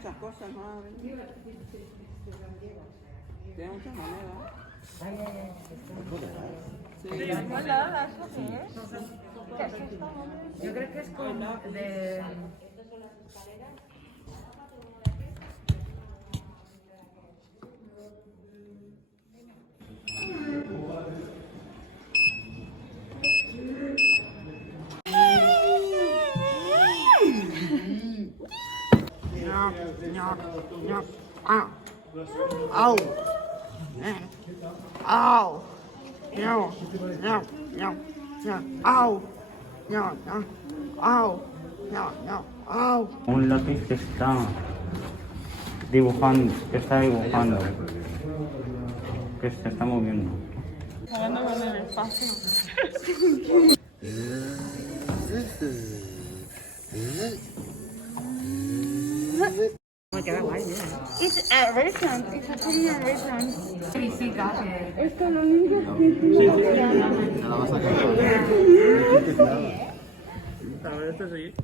muchas cosas, ¿no? Tiene muchas monedas. Sí. Hola, ¿eso qué es? ¿Qué es esto? Yo creo que es como de... Au. Au. No. No. No. No. Au. No. No. Au. No. No. Au. Un lápiz que está dibujando, que se está moviendo. Jugando con el espacio. Me queda guay, It's a restaurant, it's a Korean restaurant. Visita. Esto lo único A ver, este sí.